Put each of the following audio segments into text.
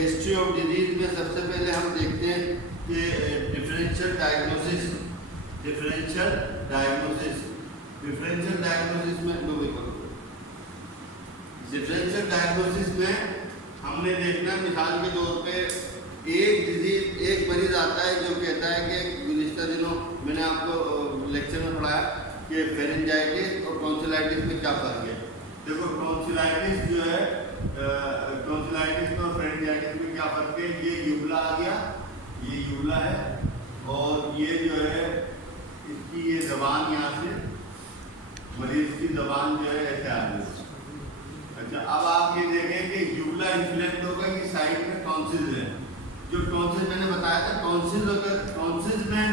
History of disease میں سب سے پہلے ہم دیکھتے ہیں کہ ڈفرینشیل ڈائگنوسس میں ہم نے دیکھنا مثال کے طور پہ ایک مریض آتا ہے جو کہتا ہے کہ گزشتہ دنوں میں نے آپ کو لیکچر میں پڑھایا کہ فیرنجائٹس اور ٹونسلائٹس میں کیا فرق ہے. دیکھو ٹونسلائٹس جو ہے ٹونسلائٹس اور فیرنجائٹس میں کیا فرق ہے. یہ یوبلا آ گیا, یہ یوبلا ہے, اور یہ جو ہے اس کی یہ زبان یہاں سے مریض کی زبان جو ہے ایسے آ گئی. اچھا, اب آپ یہ دیکھیں کہ یوبلا انفلیکٹ ہوگا کہ سائڈ میں ٹونسلز ہے. جو ٹونسل میں نے بتایا تھا, ٹونسلز میں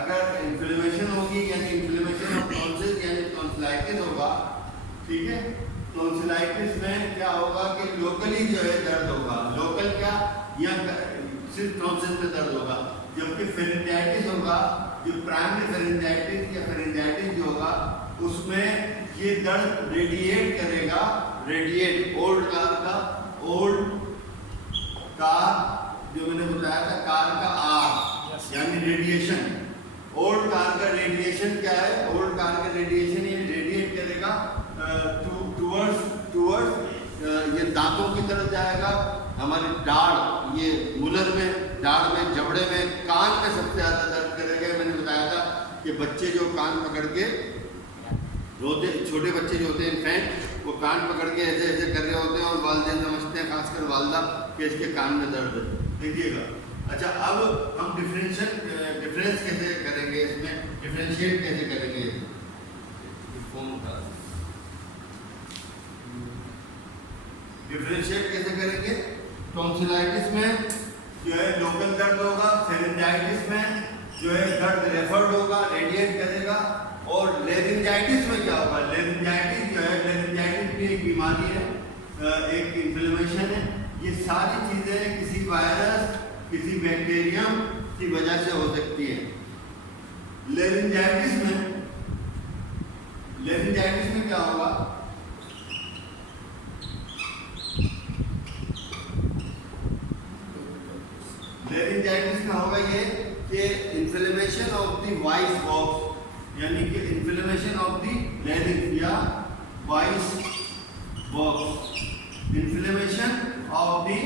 اگر انفلیمیشن ہوگی یعنی انفلیمیشن آف ٹونسلز یعنی ٹونسلائٹس ہوگا. ٹھیک ہے, ٹونسلائٹس میں کیا ہوگا کہ لوکلی جو ہے درد ہوگا. لوکل کیا, یا صرف ٹونسل میں درد ہوگا. جبکہ فیرنجائٹس ہوگا, جو پرائمری فیرنجائٹس یا فیرنجائٹس جو ہوگا اس میں یہ درد ریڈیٹ کرے گا. ریڈیٹ اولڈ کار جو میں نے بتایا تھا, کار کا آر یعنی ریڈیشن. اولڈ کار کا ریڈیشن کیا ہے؟ اولڈ کار کا ریڈیشن یہ ریڈیٹ کرے گا ٹورڈز یہ دانتوں کی طرف جائے گا. ہماری داڑھ, یہ مولر میں, داڑھ میں, جبڑے میں, کان میں سب سے زیادہ درد کرے گا. میں نے بتایا تھا کہ بچے جو کان پکڑ کے روتے, چھوٹے بچے جو ہوتے ہیں انفینٹ, وہ کان پکڑ کے ایسے ایسے کر رہے ہوتے ہیں اور والدین سمجھتے ہیں, خاص کر والدہ, کہ اس کے کان میں درد ہے. دیکھیے گا. اچھا, اب ہم ڈفرینس کیسے کریں گے, اس میں ڈفرینشیٹ کیسے کریں گے. ڈفرینشیٹ کیسے کریں گے. ٹونسلائٹس میں جو ہے لوکل درد ہوگا, فیرنجائٹس میں جو ہے درد ریفرڈ ہوگا, ریڈیٹ کرے گا. اور لیرنجائٹس میں کیا ہوگا, لیرنجائٹس جو ہے, لیرنجائٹس بھی ایک بیماری ہے, ایک انفلیمیشن ہے. یہ ساری چیزیں کسی وائرس, کسی بیکٹیریم کی وجہ سے ہو سکتی ہیں. لیرنجائٹس میں کیا ہوگا, لیرنجائٹس میں ہوگا یہ کہ inflammation of the voice box, یعنی کہ انفلیمیشن آف دی لیرنکس یا voice box. Inflammation of the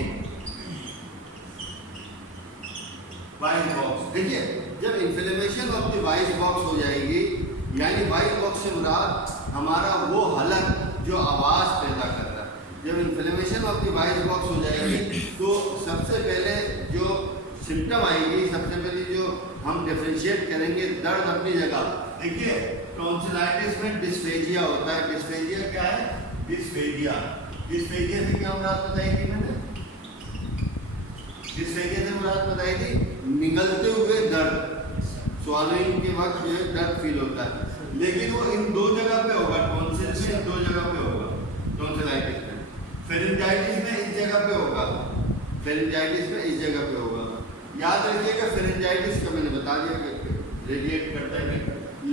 voice box. دیکھیے, جب inflammation of the voice box ہو جائے گی, یعنی وائس باکس سے مراد ہمارا وہ حلق جو آواز پیدا کرتا ہے. جب inflammation of the voice box ہو جائے گی تو سب سے پہلے جو سمٹم آئے گی, سب سے پہلے جو ہم ڈفرینشیٹ کریں گے درد اپنی جگہ. دیکھیے, ٹونسلائٹس میں ڈسفیجیا ہوتا ہے. ڈسفیجیا کیا ہے؟ ڈسفیجیا سے کیا مراد بتائی تھی میں نے؟ ڈسفیجیا سے مراد بتائی تھی نگلتے ہوئے درد, سوالوئنگ کے وقت جو ہے درد فیل ہوتا ہے. لیکن وہ ان دو جگہ پہ ہوگا, ٹونسل میں دو جگہ پہ ہوگا. ٹونسلائٹس میں, فیرنجائٹس میں اس جگہ پہ ہوگا. یاد رکھیے گا, فیرنجائٹس کا میں نے بتا دیا کہ ریڈیٹ کرتا ہے.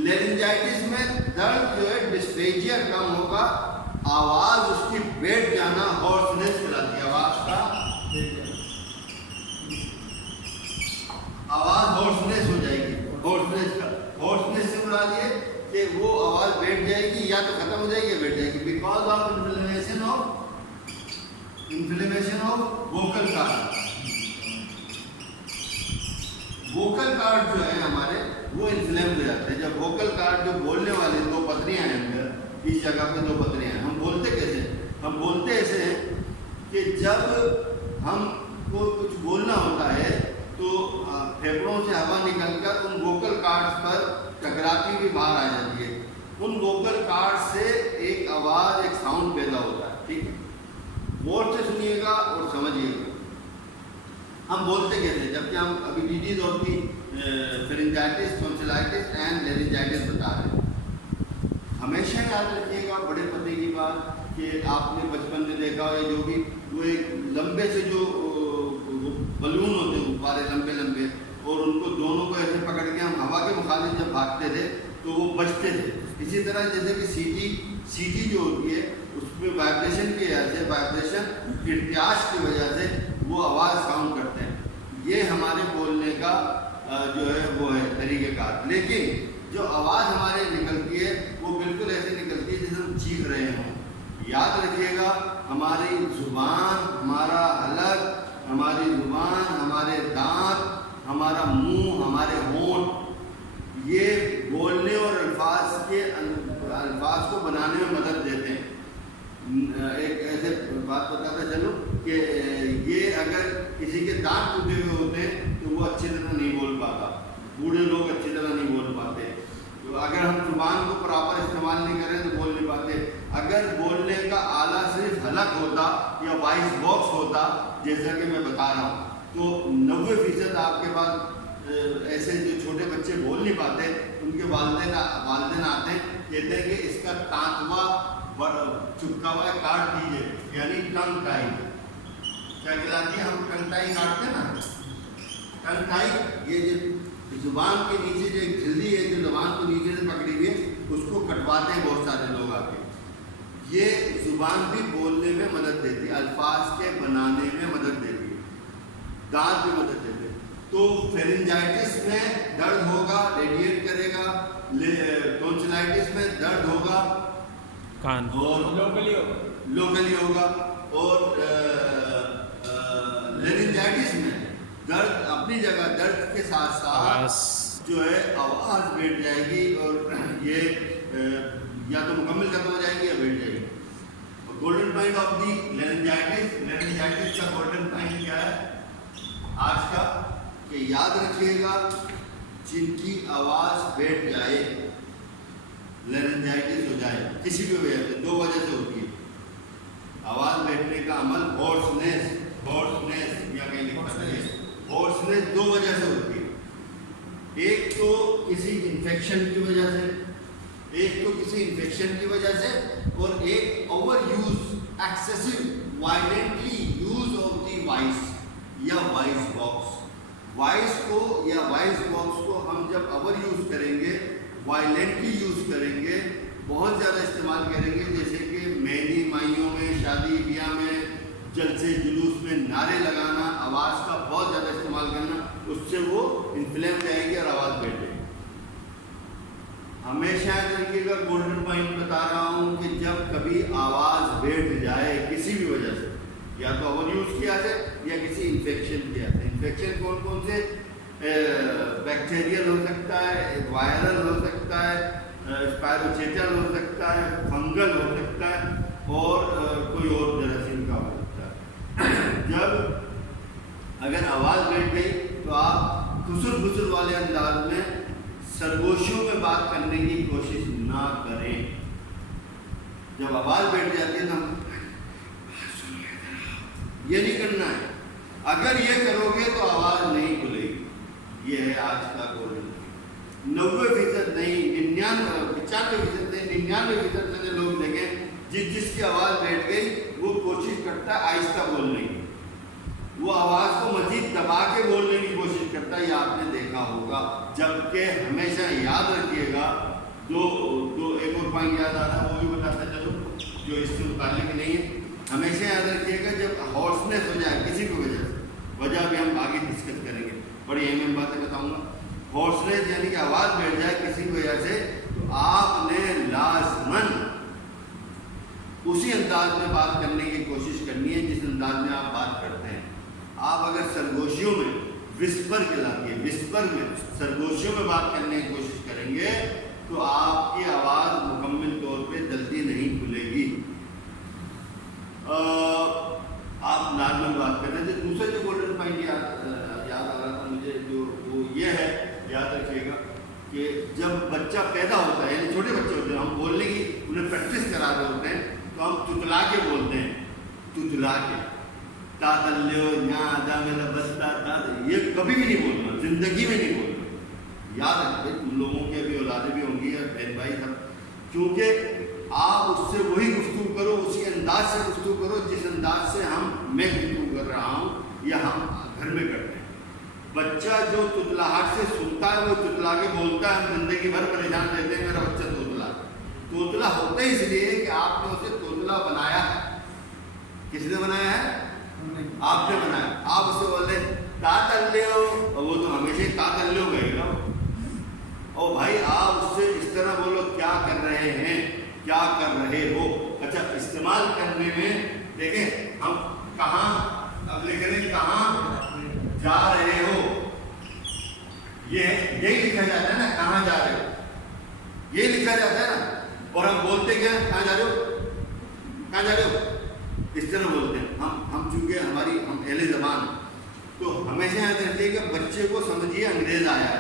لیرنجائٹس میں درد جو ہے ڈسفیجیا کم ہوگا, آواز اس کی بیٹھ جانا, ہارسنیس کراتی ہے. آواز ہارسنیس ہو جائے گی. ہارسنیس سے مراد یہ کہ وہ آواز بیٹھ جائے گی, یا تو ختم ہو جائے گی یا بیٹھ جائے گی, because of inflammation of vocal cord. Vocal cord جو ہے ہمارے وہ انفلیم ہو جاتے ہیں. جب ووکل کارڈ جو بولنے والے دو پتریاں ہیں اندر, اس جگہ پہ دو پتریاں ہیں. ہم بولتے کیسے ہیں؟ ہم بولتے ایسے ہیں کہ جب ہم کو کچھ بولنا ہوتا ہے تو پھیپھڑوں سے ہوا نکل کر ان ووکل کارڈز پر ٹکراتی ہوئی باہر آ جاتی ہے. ان ووکل کارڈ سے ایک آواز, ایک ساؤنڈ پیدا ہوتا ہے. ٹھیک ہے, غور سے سنیے گا اور سمجھیے گا. ہم بولتے کیسے ہیں, جبکہ ہم ابھی disease of the فیرنجائٹس, tonsillitis and لیرنجائٹس بتا رہے ہیں. ہمیشہ یاد رکھیے گا بڑے پتے کی بات کہ آپ نے بچپن میں دیکھا ہو, جو بھی وہ ایک لمبے سے جو بلون ہوتے ہیں, غبارے لمبے لمبے, اور ان کو دونوں کو ایسے پکڑ کے ہم ہوا کے مخالف جب بھاگتے تھے تو وہ بچتے تھے. اسی طرح جیسے کہ سیٹی جو ہوتی ہے اس میں وائبریشن کی وجہ سے, وائبریشن ارتعاش کی وجہ سے وہ وہ آواز ساؤنڈ کرتے ہیں. یہ ہمارے بولنے کا جو ہے وہ ہے طریقہ کار. لیکن جو آواز ہمارے نکلتی ہے وہ بالکل ایسے نکلتی ہے جیسے ہم چیخ رہے ہوں. یاد رکھیے گا ہماری زبان، ہمارا حلق، ہماری زبان، ہمارے دانت، ہمارا منہ، ہمارے ہونٹ، یہ بولنے اور الفاظ کو بنانے میں مدد دیتے ہیں. ایک ایسے بات بتاتا چلو کہ یہ اگر کسی کے دانت ٹوٹے ہوئے ہوتے ہیں تو وہ اچھی طرح نہیں بول پاتا. بوڑھے لوگ اچھی طرح نہیں بول پاتے. تو اگر ہم زبان کو پراپر استعمال نہیں کریں تو بول نہیں پاتے. اگر بولنے کا آلہ صرف حلق ہوتا یا وائس باکس ہوتا جیسا کہ میں بتا رہا ہوں تو 90% آپ کے پاس ایسے جو چھوٹے بچے بول نہیں پاتے ان کے والدین آتے ہیں کہتے ہیں کہ اس کا تانتوا چپکا ہوا ہے کاٹ دیجیے، یعنی ٹنگ ٹائی. کیا کہلاتی ہے؟ ہم ٹنگ ٹائی کاٹتے ہیں نا. ٹنگ ٹائی یہ جو زبان کے نیچے جو ایک جھلی ہے جو زبان کو نیچے سے پکڑی ہوئی ہے اس کو کٹواتے ہیں بہت سارے لوگ آ کے. یہ زبان بھی بولنے میں مدد دیتی ہے، الفاظ کے بنانے میں مدد دیتی ہے، دانت بھی مدد دیتے ہیں. تو فیرنجائٹس میں درد ہوگا، ریڈیٹ کرے گا. ٹونسلائٹس میں درد ہوگا کان اور لوکلی ہوگا. اور لیننجائٹس میں درد اپنی جگہ، درد کے ساتھ ساتھ جو ہے آواز بیٹھ جائے گی اور یہ یا تو مکمل ختم ہو جائے گی یا بیٹھ جائے گی. گولڈن پوائنٹ آف دی لیننجائٹس کا گولڈن پوائنٹ کیا ہے آج کا؟ کہ یاد رکھیے گا جن کی آواز بیٹھ جائے، لیننجائٹس ہو جائے کسی بھی وجہ سے، 2 وجہ سے ہوتی ہے آواز بیٹھنے کا عمل. ہارسنیس یا کہیں لکھا ہے ہارسنیس 2 وجہ سے ہوتی ہے. ایک تو کسی انفیکشن کی وجہ سے، اور ایک over use, excessive violently use of the voice یا وائس باکس. وائس کو یا وائس باکس کو ہم جب اوور یوز کریں گے، وائلنٹلی یوز کریں گے، بہت زیادہ استعمال کریں گے، جیسے کہ مہندی مائیوں میں، شادی بیاہ میں، جلسے جلوس میں نعرے لگانا، آواز کا بہت زیادہ استعمال کرنا، اس سے وہ انفلیم جائے گی اور آواز بیٹھے گی. ہمیشہ طریقے کا گولڈن پوائنٹ بتا رہا ہوں کہ جب کبھی آواز بیٹھ جائے کسی بھی وجہ سے، یا تو اوور یوز کیا جائے یا کسی انفیکشن کیا جائے. انفیکشن کون سے؟ بیکٹیریل ہو سکتا ہے، وائرل ہو سکتا ہے، اسپائروچیٹل ہو سکتا ہے، فنگل ہو سکتا ہے، اور کوئی اور جراثیم کا ہو سکتا ہے. جب اگر آواز بیٹھ گئی تو آپ خسر والے انداز میں سرگوشیوں میں بات کرنے کی کوشش نہ کریں. جب آواز بیٹھ جاتی ہے تو ہم یہ نہیں کرنا ہے. اگر یہ کرو گے تو آواز نہیں کھلے گی. یہ ہے آج کا گولڈن. 90% نہیں، 95% نہیں، 99% میں لوگ دیکھیں جس کی آواز بیٹھ گئی وہ کوشش کرتا ہے آہستہ بولنے کی، وہ آواز کو مزید دبا کے بولنے کی کوشش کرتا ہے. یہ آپ نے دیکھا ہوگا. جبکہ ہمیشہ یاد رکھیے گا، دو ایک اور پوائنٹ یاد آ رہا ہے وہ بھی بتاتا چلو جو اس سے متعلق نہیں ہے. ہمیشہ یاد رکھیے گا جب ہارسنیس ہو جائے کسی بھی وجہ سے، وجہ بھی ہم آگے ڈسکس کریں گے، بڑی اہم باتیں بتاؤں گا. ہارسنیس یعنی کہ آواز بیٹھ جائے کسی بھی وجہ سے، تو آپ نے لازماً اسی انداز میں بات کرنے کی کوشش کرنی ہے جس انداز میں آپ بات کرتے ہیں. آپ اگر سرگوشیوں میں وسپر کہلاتی ہے، وسپر میں سرگوشیوں میں بات کرنے کی کوشش کریں گے تو آپ کی آواز مکمل طور پہ جلدی نہیں کھلے گی. آپ نارمل بات کر رہے تھے. دوسرا جو گولڈن پوائنٹ یاد آ رہا تھا مجھے، جو وہ یہ ہے، یاد رکھیے گا کہ جب بچہ پیدا ہوتا ہے، یعنی چھوٹے بچے ہوتے ہیں، ہم بولنے کی انہیں پریکٹس کرا رہے ہوتے ہیں تو ہم چتلا کے بولتے ہیں. چتلا کے یہ کبھی بھی نہیں بولنا، زندگی میں نہیں بولنا. یاد رکھیں تم لوگوں کے بھی اولادیں بھی ہوں گی یا بہن بھائی سب، کیونکہ آپ اس سے وہی گفتگو کرو، اسی انداز سے گفتگو کرو جس انداز سے میں گفتگو کر رہا ہوں یا ہم گھر میں کرتے ہیں. بچہ جو تتلاہٹ سے سنتا ہے وہ تتلا کے بولتا ہے. ہم زندگی بھر پریشان رہتے ہیں میرا بچہ توتلا ہوتا ہے اس لیے کہ آپ نے اسے توتلا بنایا ہے. کس نے بنایا ہے؟ آپ نے بنایا, آپ اسے بول رہے تا تلے ہو, وہ تو ہمیشہ تا تلے ہو گئے گا. اور بھائی آپ اس سے اس طرح بولو کیا کر رہے ہیں, کیا کر رہے ہو. اچھا استعمال کرنے میں دیکھیں ہم کہاں, اب لکھ رہے ہیں کہاں جا رہے ہو, یہی لکھا جاتا ہے نا, کہاں جا رہے ہو یہ لکھا جاتا ہے نا. اور ہم بولتے کیا, کہاں جا رہے ہو, کہاں جا رہے ہو, اس طرح بولتے ہیں. ہم چونکہ ہم اہل زبان تو ہمیشہ یاد رکھیے کہ بچے کو سمجھیے انگریز آیا,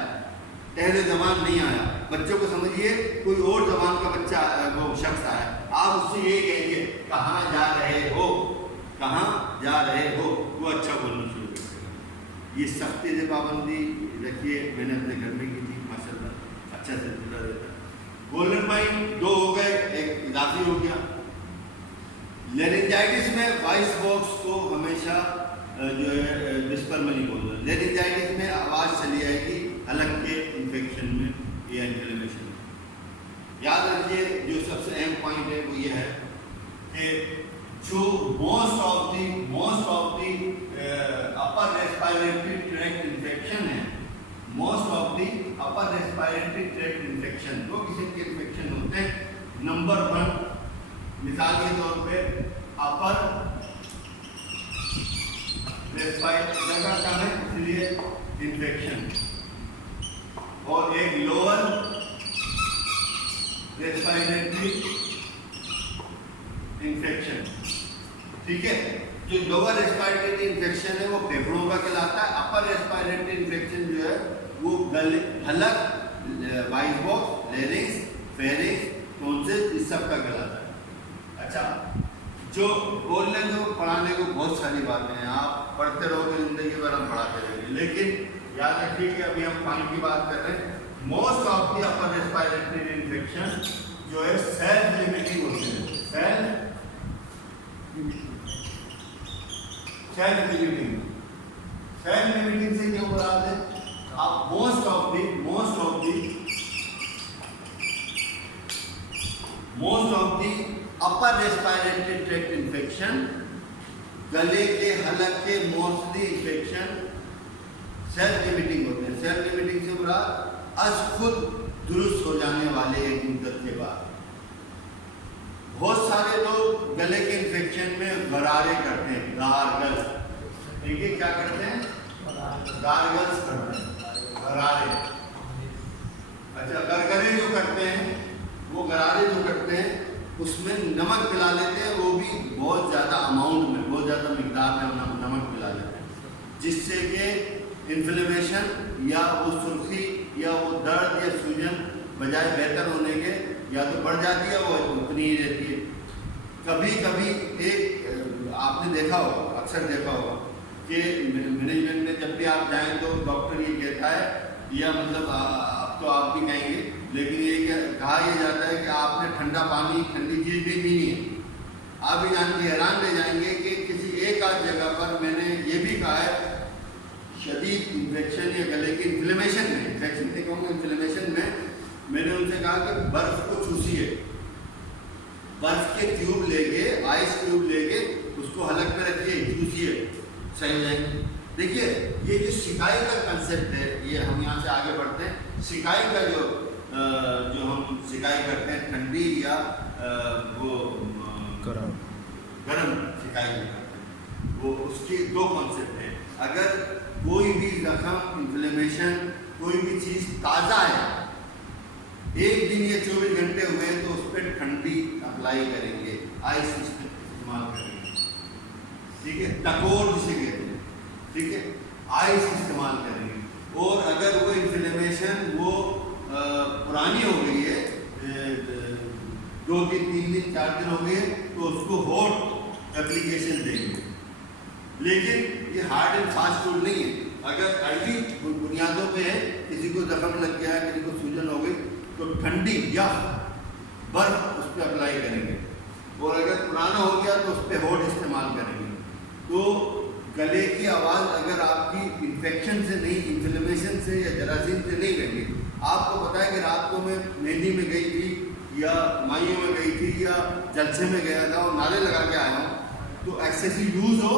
اہل زبان نہیں آیا. بچوں کو سمجھیے کوئی اور زبان کا بچہ وہ شخص آیا, آپ اس سے یہی کہیں گے کہاں جا رہے ہو, کہاں جا رہے ہو, وہ اچھا بولنا شروع کر دے گا. یہ سختی سے پابندی رکھیے, میں نے اپنے گھر میں کی تھی, ماشاء اللہ اچھا سلسلہ دیتا. گولڈن پوائنٹ 2 ہو گئے, ایک اضافی ہو گیا. لیننجائٹس میں وائس باکس کو ہمیشہ جو ہے وسپر میں نہیں بولنا. لیننجائٹس میں آواز چلی آئے گی حلق کے انفیکشن میں یا انفلیمیشن میں. یاد رکھیے جو سب سے اہم پوائنٹ ہے وہ یہ ہے کہ جو most of the upper respiratory tract infection ہے, most of the upper respiratory tract infection, دو قسم کے انفیکشن ہوتے ہیں. نمبر 1 مثال کے طور پہ اپر ریسپائریٹری جگہ کا ہے اس لیے انفیکشن, اور ایک لوور ریسپائریٹری انفیکشن. ٹھیک ہے, جو لوور ریسپائریٹری انفیکشن ہے وہ پھیپھڑوں کا کہلاتا ہے. اپر ریسپائریٹری انفیکشن جو ہے وہ گلے, حلق, وائس باکس, لیرنگس, فیرنگس, ٹونسل, اس سب کا کہلاتا ہے. اچھا جو بولنے کو پڑھانے کو بہت ساری باتیں ہیں, آپ پڑھتے رہو گے زندگی بھر ہم پڑھاتے رہیں گے, لیکن یاد رکھیے کہ ابھی ہم پانی کی بات کر رہے ہیں. Most of the upper respiratory infection جو ہے سیلف لمیٹنگ ہوتے ہیں. سیلف لمیٹنگ سے کیا مراد ہے, آپ most of the upper respiratory tract infection, گلے کے حلق کے موسٹلی انفیکشن سیلف لمیٹنگ ہوتے ہیں. سیلف لمیٹنگ سے مراد از خود درست ہو جانے والے ایک مدت کے بعد. بہت سارے لوگ گلے کے انفیکشن میں غرارے کرتے ہیں, گارگلز. ٹھیک ہے, کیا کرتے ہیں, گارگلز کرتے ہیں, غرارے. اچھا گرگرے جو کرتے ہیں, وہ غرارے جو کرتے ہیں اس میں نمک ملا لیتے ہیں, وہ بھی بہت زیادہ اماؤنٹ میں, بہت زیادہ مقدار میں نمک ملا لیتے ہیں, جس سے کہ انفلیمیشن یا وہ سرخی یا وہ درد یا سوجن بجائے بہتر ہونے کے یا تو بڑھ جاتی ہے, وہ اتنی ہی رہتی ہے. کبھی کبھی ایک آپ نے دیکھا ہوگا, اکثر دیکھا ہوگا کہ مینجمنٹ میں جب بھی آپ جائیں تو ڈاکٹر یہ کہتا ہے, یا مطلب اب تو آپ بھی کہیں گے, لیکن یہ کہا یہ جاتا ہے کہ آپ نے ٹھنڈا پانی, ٹھنڈی چیز بھی پینی ہے. آپ بھی جان کے حیران رہ جائیں گے کہ کسی ایک آدھ جگہ پر میں نے یہ بھی کہا ہے شدید انفیکشن یا گلے کی انفلیمیشن میں, انفیکشن نہیں کہوں گا, انفلیمیشن میں نے ان سے کہا کہ برف کو چوسیے, برف کے ٹیوب لے کے, آئس ٹیوب لے کے اس کو حلق میں رکھیے, چوسیے, صحیح ہو جائیں گے. دیکھیے یہ جو سکائی کا کنسیپٹ ہے, یہ ہم یہاں سے آگے بڑھتے ہیں. سکائی کا جو ہم سکائی کرتے ہیں ٹھنڈی یا وہ گرم سکائی کرتے ہیں, وہ اس کی 2 کنسیپٹ ہیں. اگر کوئی بھی زخم, انفلیمیشن, کوئی بھی چیز تازہ ہے, 1 دن یا 24 گھنٹے ہوئے تو اس پہ ٹھنڈی اپلائی کریں گے, آئس استعمال کریں گے. ٹھیک ہے, ٹکور جسے کہتے ہیں, ٹھیک ہے, آئس استعمال کریں گے. اور اگر وہ انفلیمیشن وہ پرانی ہو گئی ہے, 2 دن 3 دن 4 دن ہو گئے, تو اس کو ہاٹ اپلیکیشن دیں گے. لیکن یہ ہارڈ اینڈ فاسٹ رول نہیں ہے. اگر ارلی بنیادوں پہ ہے, کسی کو زخم لگ گیا ہے, کسی کو سوجن ہو گئی, تو ٹھنڈی یا برف اس پہ اپلائی کریں گے. اور اگر پرانا ہو گیا تو اس پہ ہاٹ استعمال کریں گے. تو گلے کی آواز اگر آپ کی انفیکشن سے نہیں, انفلیمیشن سے یا جراثیم سے نہیں گئی, آپ کو پتہ ہے کہ رات کو میں مہندی میں گئی تھی یا مائیوں میں گئی تھی یا جلسے میں گیا تھا اور نعرے لگا کے آیا ہوں, تو ایکسیسو یوز ہو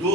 2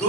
2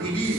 DDs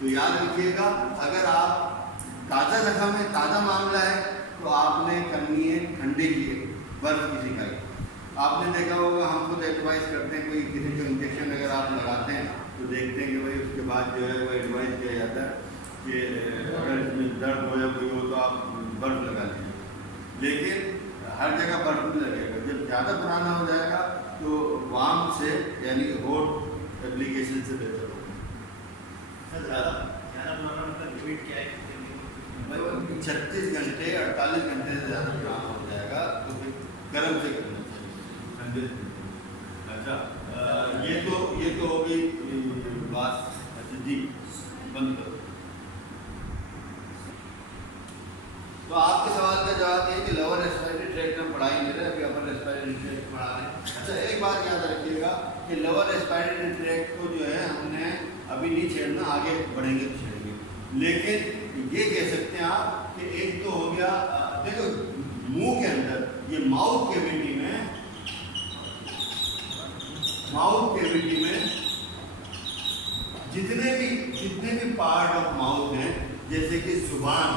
تو یاد رکھیے گا اگر آپ تازہ زخم ہے تازہ معاملہ ہے تو آپ نے کرنی ہے ٹھنڈے کی برف کی سکائی. آپ نے دیکھا ہوگا ہم خود ایڈوائز کرتے ہیں کوئی کسی کو انجیکشن اگر آپ لگاتے ہیں تو دیکھتے ہیں کہ بھائی اس کے بعد جو ہے وہ ایڈوائز کیا جاتا ہے کہ اگر اس میں درد ہو یا کوئی ہو تو آپ برف لگا لیجیے. لیکن ہر جگہ برف نہیں لگے گا. جب زیادہ پرانا ہو جائے گا تو وام سے یعنی ہوٹ اپلیکیشن سے بہتر ہوگا. زیادہ پرانا مطلب لمٹ کیا ہے؟ 36 گھنٹے 48 گھنٹے سے زیادہ پرانا ہو جائے گا تو پھر گرم سے کرنا چاہیے ٹھنڈے سے. اچھا یہ تو ہوگی بات. اچھا جی بند کرو. تو آپ کے سوال کا جواب یہ کہ لوور ریسپیریٹری ٹریکٹ میں پڑھائی نہیں رہے ابھی اپر ریسپیریٹری ٹریکٹ پڑھا رہے ہیں. اچھا ایک بات یاد رکھیے گا کہ لوور ریسپیریٹری ٹریکٹ کو جو ہے ہم نے ابھی نہیں چھیڑنا, آگے بڑھیں گے تو چھیڑیں گے. لیکن یہ کہہ سکتے ہیں آپ کہ ایک تو ہو گیا دیکھو منہ کے اندر یہ ماؤتھ کیویٹی میں جتنے بھی پارٹ آف ماؤتھ ہیں جیسے کہ زبان,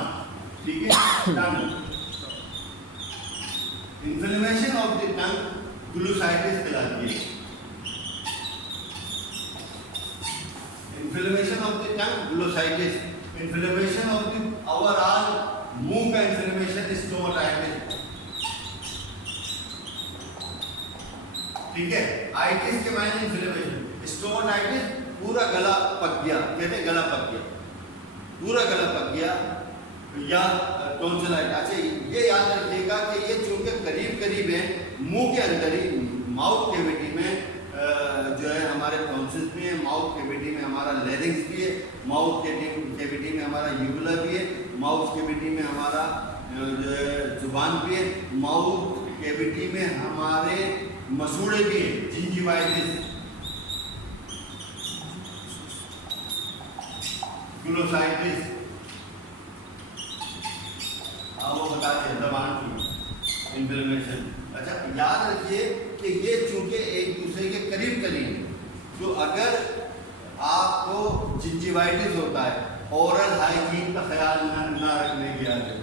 ٹھیک ہے, ٹنگ, inflammation of the tongue glossitis کہلاتی ہے. Inflammation of the tongue glossitis, inflammation of the overall منہ کا انفلیمیشن اسٹوماٹائٹس, ٹھیک ہے. آئٹس کے معنی انفلیمیشن, اسٹوماٹائٹس پورا گلا پک گیا, کہتے ہیں گلا پک گیا, پورا گلا پک گیا, یا ٹونسلائٹس. اچھا یہ یاد رکھیے گا کہ یہ چونکہ قریب ہیں منہ کے اندر ہی ماؤتھ کیویٹی میں جو ہے ہمارے ٹونسلز بھی ہیں, ماؤتھ کیویٹی میں ہمارا لیرنگس بھی ہے, ماؤتھ کیویٹی میں ہمارا یوبلا بھی ہے, ماؤتھ کیویٹی میں ہمارا جو ہے زبان بھی ہے, ماؤتھ کیویٹی میں ہمارے مسوڑے بھی ہیں, جنجیوائٹس, گلوسائٹس, وہ بتاتے ہیں زبان کی انفلیمیشن. اچھا یاد رکھیے کہ یہ چونکہ ایک دوسرے کے قریب ہیں تو اگر آپ کو جنجیوائٹس ہوتا ہے, اورل ہائیجین کا خیال نہ رکھنے کی وجہ سے,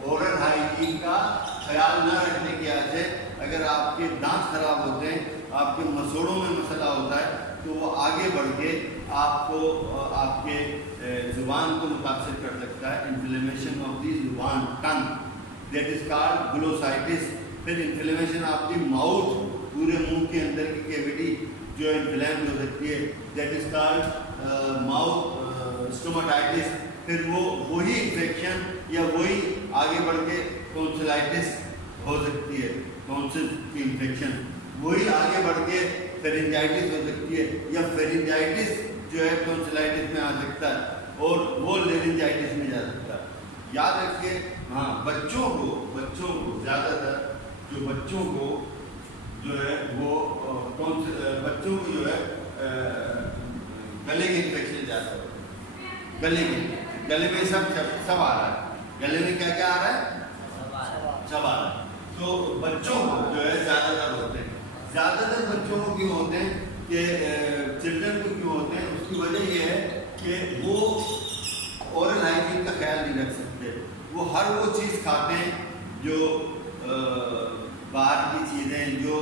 اورل ہائیجین کا خیال نہ رکھنے کی وجہ سے اگر آپ کے دانت خراب ہوتے ہیں, آپ کے مسوڑوں میں مسئلہ ہوتا ہے تو وہ آگے بڑھ کے آپ کو آپ کے زبان کو متاثر کر سکتا ہے. انفلیمیشن آف دی زبان, ٹنگ, دیٹ از کالڈ گلوسائٹس. پھر انفلیمیشن آف دی ماؤتھ, پورے منہ کے اندر کی کیویٹی جو انفلیم ہو سکتی ہے, دیٹ از کالڈ ماؤتھ اسٹوماٹائٹس. پھر وہی انفیکشن یا وہی آگے بڑھ کے ٹونسلائٹس ہو سکتی ہے, ٹونسل کی انفیکشن, وہی آگے بڑھ کے فیرنجائٹس ہو سکتی ہے, یا فیرنجائٹس جو ہے ٹونسلائٹس میں آ سکتا ہے اور وہ لیرنجائٹس میں جا سکتا ہے. یاد رکھیے ہاں بچوں کو زیادہ تر جو بچوں کو جو ہے وہ بچوں کو جو ہے گلے کے انفیکشن زیادہ ہوتا ہے. گلے میں سب آ رہا ہے, گلے میں کیا آ رہا ہے, سب آ رہا ہے. تو بچوں کو جو ہے زیادہ تر ہوتے ہیں. زیادہ تر بچوں کو کیوں ہوتے ہیں کہ چلڈرن کو کیوں ہوتے ہیں, اس کی وجہ یہ ہے کہ وہ اورل ہائیجین کا خیال نہیں رکھ سکتے. وہ ہر وہ چیز کھاتے ہیں جو باہر کی چیزیں جو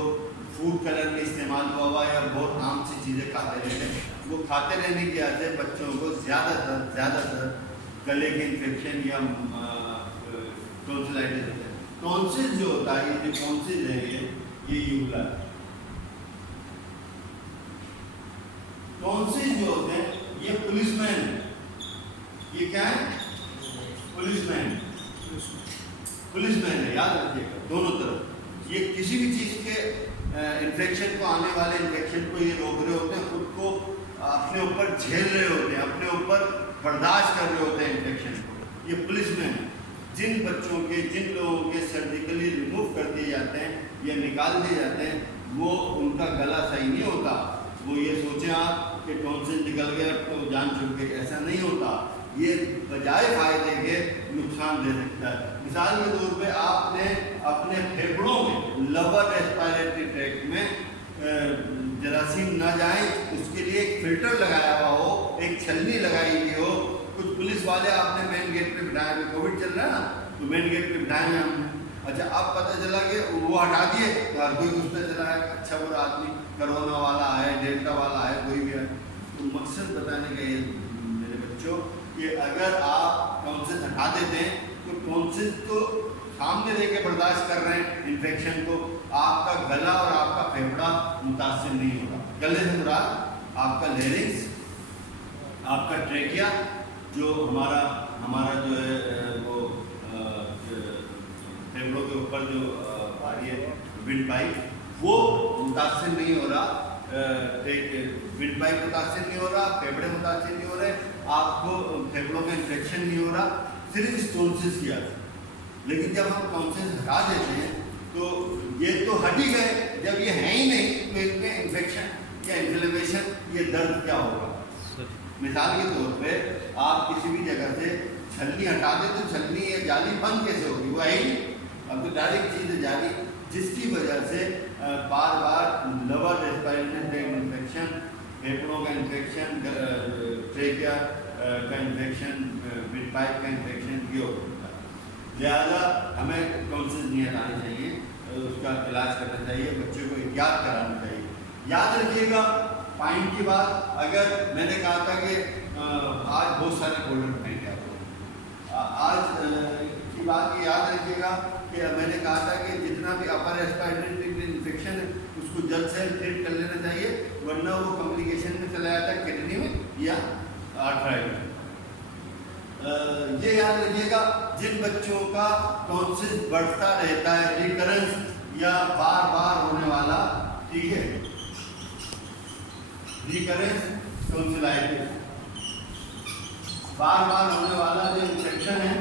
فوڈ کلر میں استعمال ہوا یا بہت عام سی چیزیں کھاتے رہتے ہیں. وہ کھاتے رہنے کی وجہ سے بچوں کو زیادہ تر گلے کے انفیکشن یا ٹونسلائٹس ہوتا ہے. ٹونسل جو ہوتا ہے, یہ جو ٹونسل ہے یہ یوبلا ہے. ٹونسل جو ہوتے ہیں یہ پولیس مین ہے. یہ کیا ہے, پولیس مین ہے. یاد رکھیے گا دونوں طرف. یہ کسی بھی چیز کے انفیکشن کو, آنے والے انفیکشن کو یہ روک رہے ہوتے ہیں, خود کو اپنے اوپر جھیل رہے ہوتے ہیں, اپنے اوپر برداشت کر رہے ہوتے ہیں انفیکشن کو. یہ پولیس مین ہے. جن بچوں کے, جن لوگوں کے سرجیکلی ریموو کر دیے جاتے ہیں یا نکال دیے جاتے ہیں, وہ ان کا گلا صحیح نہیں ہوتا. وہ یہ سوچیں آپ کہ ٹونسل نکل گیا تو جان چھوٹ گئی, ایسا نہیں ہوتا. یہ بجائے فائدے کے نقصان دے سکتا ہے. مثال کے طور پہ آپ نے اپنے پھیپھڑوں میں لوور ریسپیریٹری ٹریکٹ میں جراثیم نہ جائیں اس کے لیے ایک فلٹر لگایا ہوا ہو, ایک چھلنی لگائی گئی ہو. کچھ پولیس والے آپ نے مین گیٹ پہ بٹھائے ہوئے, کووڈ چل رہا ہے نا, تو مین گیٹ پہ بٹھائے ہوئے ہم نے. اچھا اب پتہ چلا کہ وہ ہٹا دیے تو ہر کوئی گھستا چلا ہے, اچھا برا آدمی, کرونا والا ہے, ڈیلٹا والا ہے, کوئی بھی ہے. تو مقصد بتانے کا یہ میرے بچوں کہ اگر آپ ٹونسل ہٹا دیتے ہیں تو ٹونسل تو سامنے لے کے برداشت کر رہے ہیں انفیکشن کو, آپ کا گلا اور آپ کا پھیپھڑا متاثر نہیں ہوگا. گلے سے مراد آپ کا لیرنگس, آپ کا ٹریکیا, جو ہمارا جو ہے وہ پھیپھڑوں کے اوپر جو آ رہی ہے ونڈ پائپ, وہ متاثر نہیں ہو رہا. ونڈ پائپ متاثر نہیں ہو رہا, پھیپھڑے متاثر نہیں ہو رہے, آپ کو پھیپھڑوں کا انفیکشن نہیں ہو رہا, صرف ٹونسلز کی عادت. لیکن جب ہم ٹونسلز ہٹا دیتے ہیں تو یہ تو ہٹ ہی گئے, جب یہ ہے ہی نہیں تو اس میں انفیکشن یا انفلیمیشن, یہ درد کیا ہوگا. مثال کے طور پہ آپ کسی بھی جگہ سے چھلنی ہٹا دیں تو چھلنی یا جالی بند کیسے ہوگی, وہ ہے ہی نہیں, اب تو ڈائریکٹ چیز ہے جالی, جس کی وجہ سے بار بار لور ریسپیریٹری ٹریکٹ انفیکشن, پھیپھڑوں کا انفیکشن, ٹریکیا کا انفیکشن, ونڈ پائپ کا انفیکشن یہ ہو سکتا ہے. لہٰذا ہمیں ٹونسلز نہیں ہٹانے چاہیے, اس کا علاج کرنا چاہیے, بچے کو احتیاط کرانا چاہیے. یاد رکھیے گا پوائنٹ کی بات, اگر میں نے کہا تھا کہ آج بہت سارے کولڈ پوائنٹ ہیں آپ کو, آج کی بات یہ یاد رکھیے گا کہ میں نے کہا تھا کہ جتنا بھی اپر ریسپیریٹری انفیکشن ہے اس کو جلد سے جلد ٹریٹ کر لینا چاہیے, ورنہ وہ کمپلیکیشن میں چلا جاتا ہے کڈنی میں یا آرتھرائٹس میں. یہ یاد رکھیے گا جن بچوں کا ٹونسل بڑھتا رہتا ہے, ریکرنس یا بار بار ہونے والا, ٹھیک ہے, ریکرنس ٹونسلائٹس, بار بار ہونے والا جو انفیکشن ہے,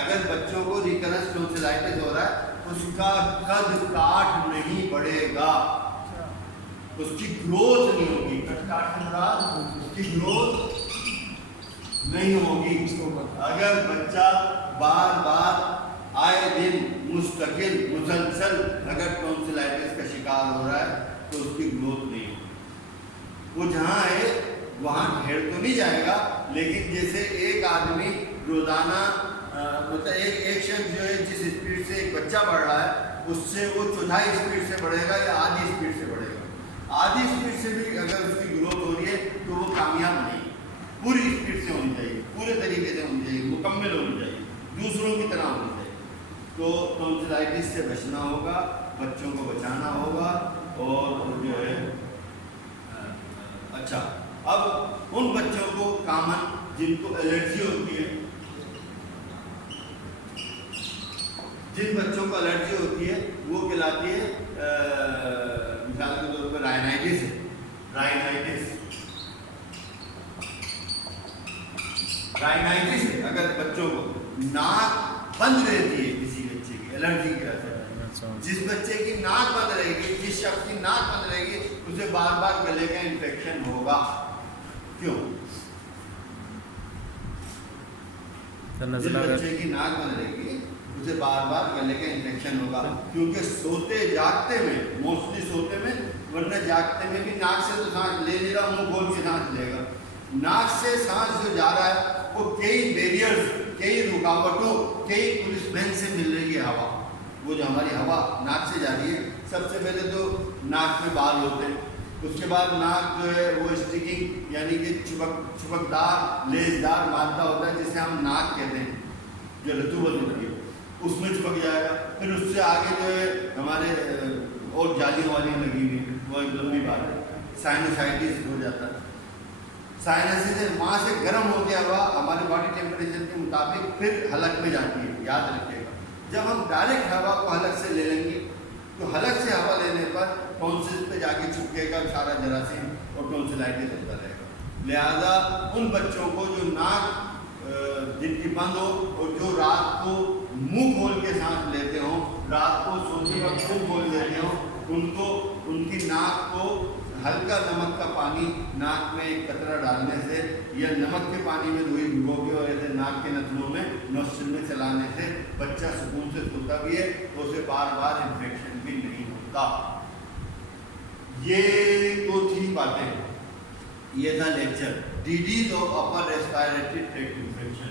اگر بچوں کو ریکرنس ٹونسلائٹس ہو رہا ہے اس کا قد کاٹ نہیں بڑھے گا, اس کی گروتھ نہیں ہوگی. قد کاٹ کے بعد اس کی گروتھ نہیں ہوگی. اگر بچہ بار بار آئے دن مستقل مسلسل اگر ٹونسلائٹس کا شکار ہو رہا ہے تو اس کی گروتھ نہیں ہوگی. وہ جہاں ہے وہاں ٹھہر تو نہیں جائے گا, لیکن جیسے ایک آدمی روزانہ مطلب ایک شخص جو ہے جس اسپیڈ سے ایک بچہ بڑھ رہا ہے اس سے وہ چوتھائی اسپیڈ سے بڑھے گا یا آدھی اسپیڈ سے بڑھے گا. آدھی اسپیڈ سے بھی اگر اس کی گروتھ ہو رہی ہے تو وہ کامیاب نہیں, پوری اسپیڈ سے ہونی چاہیے, پورے طریقے سے ہونی چاہیے, مکمل ہونی چاہیے, دوسروں کی طرح ہونی چاہیے. تو ٹونسلائٹس سے بچنا ہوگا, بچوں کو بچانا ہوگا. اور جو ہے اچھا, اب ان بچوں کو کامن جن کو الرجی ہوتی ہے, جن بچوں کو الرجی ہوتی ہے وہ کہلاتی ہے مثال کے طور پر رائنائٹس ہے. رائنائٹس ہے اگر بچوں کو ناک بند رہتی ہے کسی بچے کی الرجی کی وجہ سے, جس بچے کی ناک بند رہے گی, جس شخص کی ناک بند رہے گی اسے بار بار گلے کا انفیکشن ہوگا. کیوں؟ جس بچے کی ناک بند رہے گی اسے بار بار گلے کا انفیکشن ہوگا, کیونکہ سوتے جاگتے میں, موسٹلی سوتے میں, ورنہ جاگتے میں بھی ناک سے تو سانس لے نہیں رہا, منہ کھول کے سانس لے گا. ناک سے سانس جو جا رہا ہے وہ کئی بیریئرز, کئی رکاوٹوں, کئی پولیس مین سے مل رہی ہے ہوا. وہ جو ہماری ہوا ناک سے جا رہی ہے, سب سے پہلے تو ناک میں بال ہوتے ہیں, اس کے بعد ناک جو ہے وہ اسٹکنگ یعنی کہ چپکدار لیسدار مادہ ہوتا ہے جسے ہم ناک کہتے ہیں, جو رطوبت ہوتی ہے اس میں چپک جائے گا. پھر اس سے آگے جو ہے ہمارے اور جالیوں والیاں لگی ہوئی, وہ ایک لمبی بات ہے, سائنوسائٹس ہو جاتا ہے. سائنس سے وہاں سے گرم ہو کے ہوا ہمارے باڈی ٹیمپریچر کے مطابق پھر حلق میں جاتی ہے. یاد رکھیے گا جب ہم ڈائریکٹ ہوا کو حلق سے لے لیں گے تو حلق سے ہوا لینے پر ٹونسل پہ جا کے چپکے گا سارا جراثیم اور ٹونسلائٹس ہوتا رہے گا. لہذا ان بچوں کو جو ناک جن کی بند ہو اور جو رات کو منہ کھول کے سانس لیتے ہوں, رات کو سوتے وقت منہ کھول لیتے ہوں, ان کو ان کی ناک کو ہلکا نمک کا پانی ناک میں ایک قطرہ ڈالنے سے یا نمک کے پانی میں دھوئی بھگو کے اور ایسے ناک کے نتنوں میں نوسٹرل میں چلانے سے بچہ سکون سے سوتا بھی ہے, تو اسے بار بار انفیکشن بھی نہیں ہوتا. یہ تو تھی باتیں, یہ تھا lecture. disease of upper respiratory tract infection.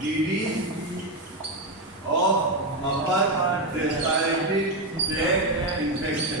disease of upper respiratory tract infection.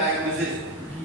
diagnosis.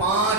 5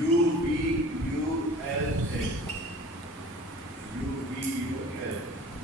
UVULA,